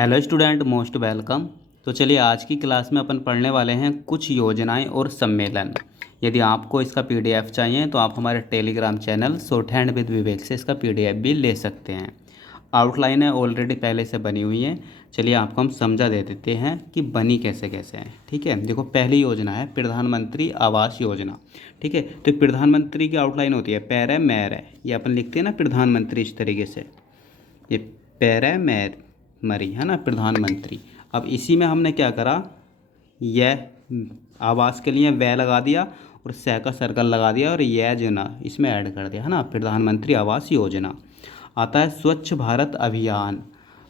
Hello student, most welcome. तो चलिए आज की क्लास में अपन पढ़ने वाले हैं कुछ योजनाएं और सम्मेलन। यदि आपको इसका पीडीएफ चाहिए तो आप हमारे Telegram channel shorthand with Vivek से इसका पीडीएफ भी ले सकते हैं। आउटलाइन है ऑलरेडी पहले से बनी हुई है। चलिए आपको हम समझा दे देते हैं कि बनी कैसे कैसे है। ठीक है, देखो पहली योजना है प्रधानमंत्री आवास योजना। ठीक है, तो प्रधानमंत्री की आउटलाइन होती है पैर है मैर है, ये अपन लिखते हैं ना प्रधानमंत्री इस तरीके से, ये पैर है मैर मरी है ना प्रधानमंत्री। अब इसी में हमने क्या करा, यह आवास के लिए वह लगा दिया और सह का सर्कल लगा दिया और यह जो ना इसमें ऐड कर दिया है ना प्रधानमंत्री आवास योजना। आता है स्वच्छ भारत अभियान,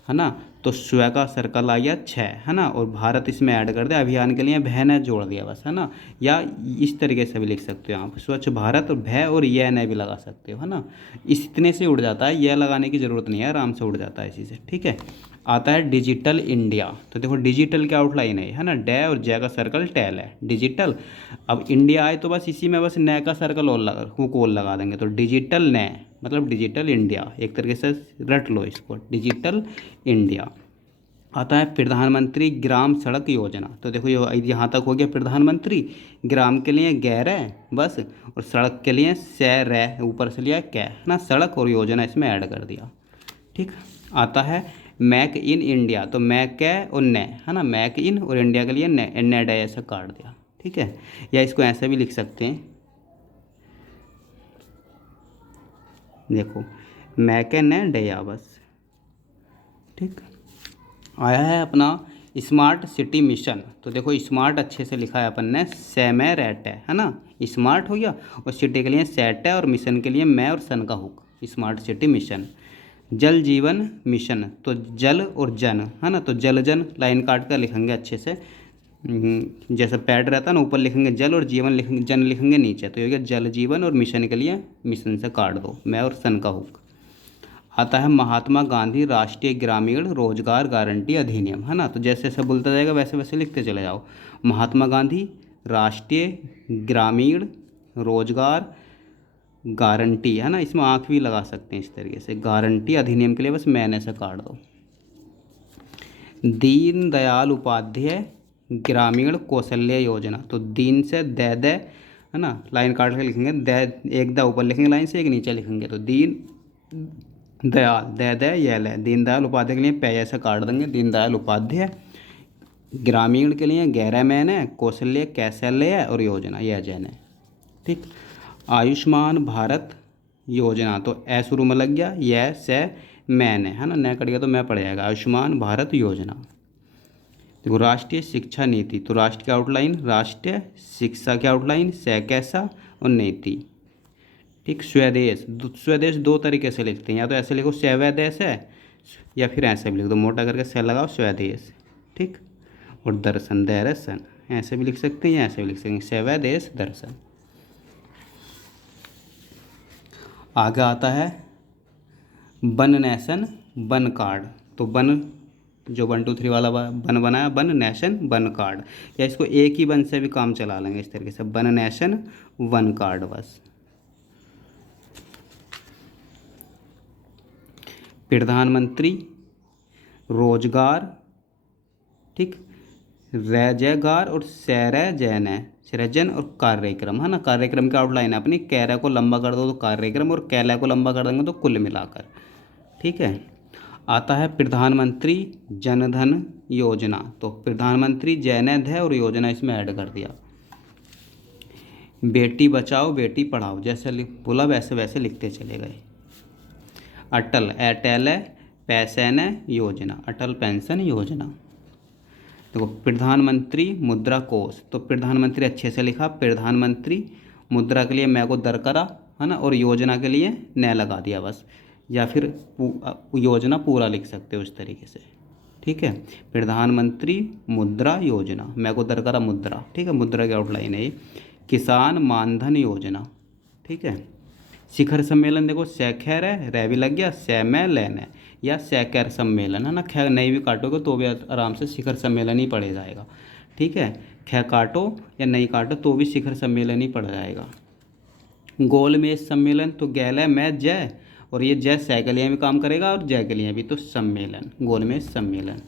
है ना, तो स्व का सर्कल आ गया 6 है ना, और भारत इसमें ऐड कर दिया, अभियान के लिए भय ने जोड़ दिया बस, है ना। या इस तरीके से भी लिख सकते हो आप, स्वच्छ भारत और भय और यह ने भी लगा सकते हो, है ना। इतने से उड़ जाता है, यह लगाने की ज़रूरत नहीं है, आराम से उड़ जाता है इसी से। ठीक है, आता है डिजिटल इंडिया। तो देखो डिजिटल क्या आउटलाइन है ना, डे और जय का सर्कल टेल है डिजिटल। अब इंडिया आए तो बस इसी में बस नए का सर्कल और लगा कोल लगा देंगे, तो डिजिटल नए मतलब डिजिटल इंडिया, एक तरीके से रट लो इसको, डिजिटल इंडिया। आता है प्रधानमंत्री ग्राम सड़क योजना। तो देखो ये यहाँ तक हो गया प्रधानमंत्री, ग्राम के लिए गैर है बस, और सड़क के लिए सैर है, ऊपर से लिया कै है ना, सड़क और योजना इसमें ऐड कर दिया। ठीक, आता है मैक इन इंडिया। तो मैक है और ने है ना, मैक इन और इंडिया के लिए नेड है, ऐसा काट दिया। ठीक है, या इसको ऐसे भी लिख सकते हैं, देखो मैक है ने डया बस। ठीक, आया है अपना स्मार्ट सिटी मिशन। तो देखो स्मार्ट अच्छे से लिखा है अपन ने, सेमै रैट है ना, स्मार्ट हो गया, और सिटी के लिए सेट है और मिशन के लिए मैं और सन का हुक, स्मार्ट सिटी मिशन। जल जीवन मिशन, तो जल और जन है ना, तो जल जन लाइन काट कर लिखेंगे अच्छे से, जैसे पैड रहता है ना, ऊपर लिखेंगे जल और जीवन लिखेंगे, जन लिखेंगे नीचे, तो ये हो गया जल जीवन, और मिशन के लिए मिशन से काट दो मैं और सन का हुक। आता है महात्मा गांधी राष्ट्रीय ग्रामीण रोजगार गारंटी अधिनियम, है ना, तो जैसे जैसे बोलता जाएगा वैसे वैसे लिखते चले जाओ। महात्मा गांधी राष्ट्रीय ग्रामीण रोजगार गारंटी, है ना, इसमें आँख भी लगा सकते हैं इस तरीके से, गारंटी अधिनियम के लिए बस मैंने से काट दो। दीन दयाल उपाध्याय ग्रामीण कौशल्य योजना, तो दीन से दे है ना, लाइन काट के लिखेंगे, दे एक द ऊपर लिखेंगे लाइन से, एक नीचे लिखेंगे, तो दीन दयाल दे ये ले, दीनदयाल उपाध्याय के लिए पै से काट देंगे, दीनदयाल उपाध्याय। ग्रामीण के लिए गहरा मैन है, कौशल्य कैशल्य है, और योजना यह जैन है। ठीक, आयुष्मान भारत योजना, तो ए शुरू में लग गया, यह से मैन है ना, न कट गया तो मैं पड़ जाएगा, आयुष्मान भारत योजना। देखो राष्ट्रीय शिक्षा नीति, तो राष्ट्र की आउटलाइन राष्ट्रीय, शिक्षा की आउटलाइन से कैसा और नीति। ठीक, स्वदेश, स्वदेश दो तरीके से लिखते हैं, या तो ऐसे लिखो स्वदेश है, या फिर ऐसे भी लिख दो मोटा करके से लगाओ स्वदेश। ठीक, और दर्शन दर्शन ऐसे भी लिख सकते हैं या ऐसे भी लिख सकते हैं, स्वदेश दर्शन। आगे आता है वन नेशन वन कार्ड। तो वन जो 1 2 3 वाला वन बनाया, वन नेशन वन कार्ड, या इसको एक ही वन से भी काम चला लेंगे इस तरीके से, वन नेशन वन कार्ड बस। प्रधानमंत्री रोजगार, ठीक, रोजगार और सृजन है, सृजन और कार्यक्रम, है ना, कार्यक्रम की आउटलाइन है अपनी, कैरा को लंबा कर दो तो कार्यक्रम, और कैला को लंबा कर देंगे तो कुल मिलाकर। ठीक है, आता है प्रधानमंत्री जनधन योजना। तो प्रधानमंत्री जैनध है और योजना इसमें ऐड कर दिया। बेटी बचाओ बेटी पढ़ाओ, जैसे बोला वैसे वैसे लिखते चले गए। अटल एयरटेल है, पेंशन है योजना, अटल पेंशन योजना। देखो प्रधानमंत्री मुद्रा कोष, तो प्रधानमंत्री अच्छे से लिखा, प्रधानमंत्री मुद्रा के लिए मैं को दर करा, है ना, और योजना के लिए न लगा दिया बस, या फिर योजना पूरा लिख सकते हो इस तरीके से। ठीक है, प्रधानमंत्री मुद्रा योजना, मैं को दर करा मुद्रा। ठीक है, मुद्रा की आउटलाइन है ये। किसान मानधन योजना। ठीक है, शिखर सम्मेलन, देखो सैखैर है, रै भी लग गया, सैमै लैन है, या सैखैर सम्मेलन, है ना, खै नहीं भी काटोगे तो भी आराम से शिखर सम्मेलन ही पढ़ जाएगा। ठीक है, खै काटो या नहीं काटो तो भी शिखर सम्मेलन ही पढ़ जाएगा। गोलमेज सम्मेलन, तो गैल मैं जय, और ये जय सै के लिए भी काम करेगा और जय के लिए भी, तो सम्मेलन गोलमेज सम्मेलन।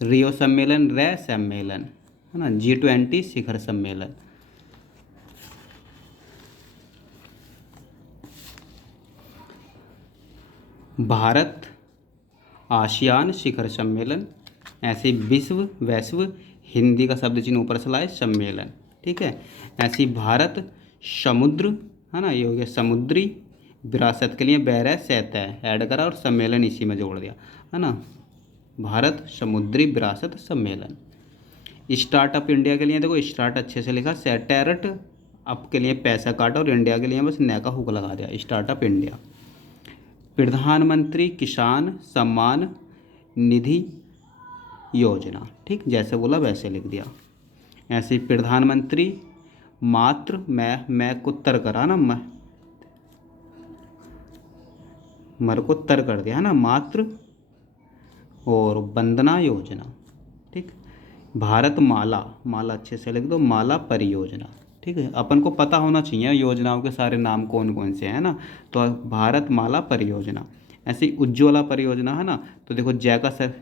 रियो सम्मेलन, रे सम्मेलन, है ना, G20 शिखर सम्मेलन। भारत आसियान शिखर सम्मेलन, ऐसे वैश्व हिंदी का शब्द चिन्ह ऊपर से लाए सम्मेलन, ठीक है। ऐसे ही भारत समुद्र, है ना, ये हो गया समुद्री विरासत के लिए बैर सतह ऐड करा और सम्मेलन इसी में जोड़ दिया, है ना, भारत समुद्री विरासत सम्मेलन। स्टार्टअप इंडिया के लिए देखो स्टार्ट अच्छे से लिखा, सेटेरट अप के लिए पैसा काटा और इंडिया के लिए बस नया का हुक लगा दिया, स्टार्टअप इंडिया। प्रधानमंत्री किसान सम्मान निधि योजना, ठीक, जैसे बोला वैसे लिख दिया। ऐसे ही प्रधानमंत्री मातृ, मैं को तर करा ना, मर को तर कर दिया, है ना, मातृ और वंदना योजना, ठीक। भारत माला, माला अच्छे से लिख दो, माला परियोजना, ठीक है। अपन को पता होना चाहिए योजनाओं के सारे नाम कौन कौन से हैं ना, तो भारत माला परियोजना। ऐसे ही उज्ज्वला परियोजना, है ना, तो देखो जय का सर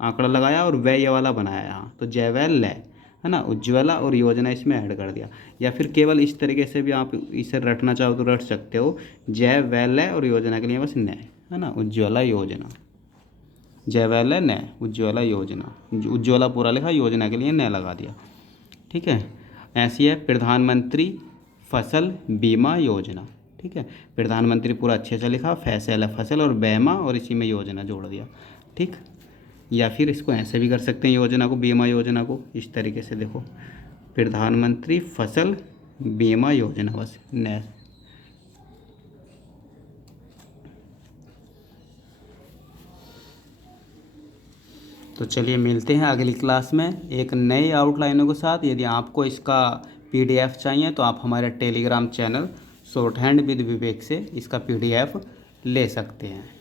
आंकड़ा लगाया और वह ये वाला बनाया यहाँ, तो जय वै लय, है ना, उज्ज्वला और योजना इसमें ऐड कर दिया। या फिर केवल इस तरीके से भी आप इसे रटना चाहो तो रट सकते हो, जय वै लय और योजना के लिए बस न, है ना, उज्ज्वला योजना, जय वै लय न, उज्ज्वला योजना, उज्ज्वला पूरा लिखा, योजना के लिए न लगा दिया, ठीक है। ऐसी है प्रधानमंत्री फसल बीमा योजना, ठीक है, प्रधानमंत्री पूरा अच्छे से लिखा, फैसल है फसल और बीमा और इसी में योजना जोड़ दिया, ठीक। या फिर इसको ऐसे भी कर सकते हैं योजना को, बीमा योजना को इस तरीके से देखो, प्रधानमंत्री फसल बीमा योजना बस न। तो चलिए मिलते हैं अगली क्लास में एक नए आउटलाइनों के साथ। यदि आपको इसका PDF चाहिए तो आप हमारे Telegram channel shorthand with Vivek से इसका PDF ले सकते हैं।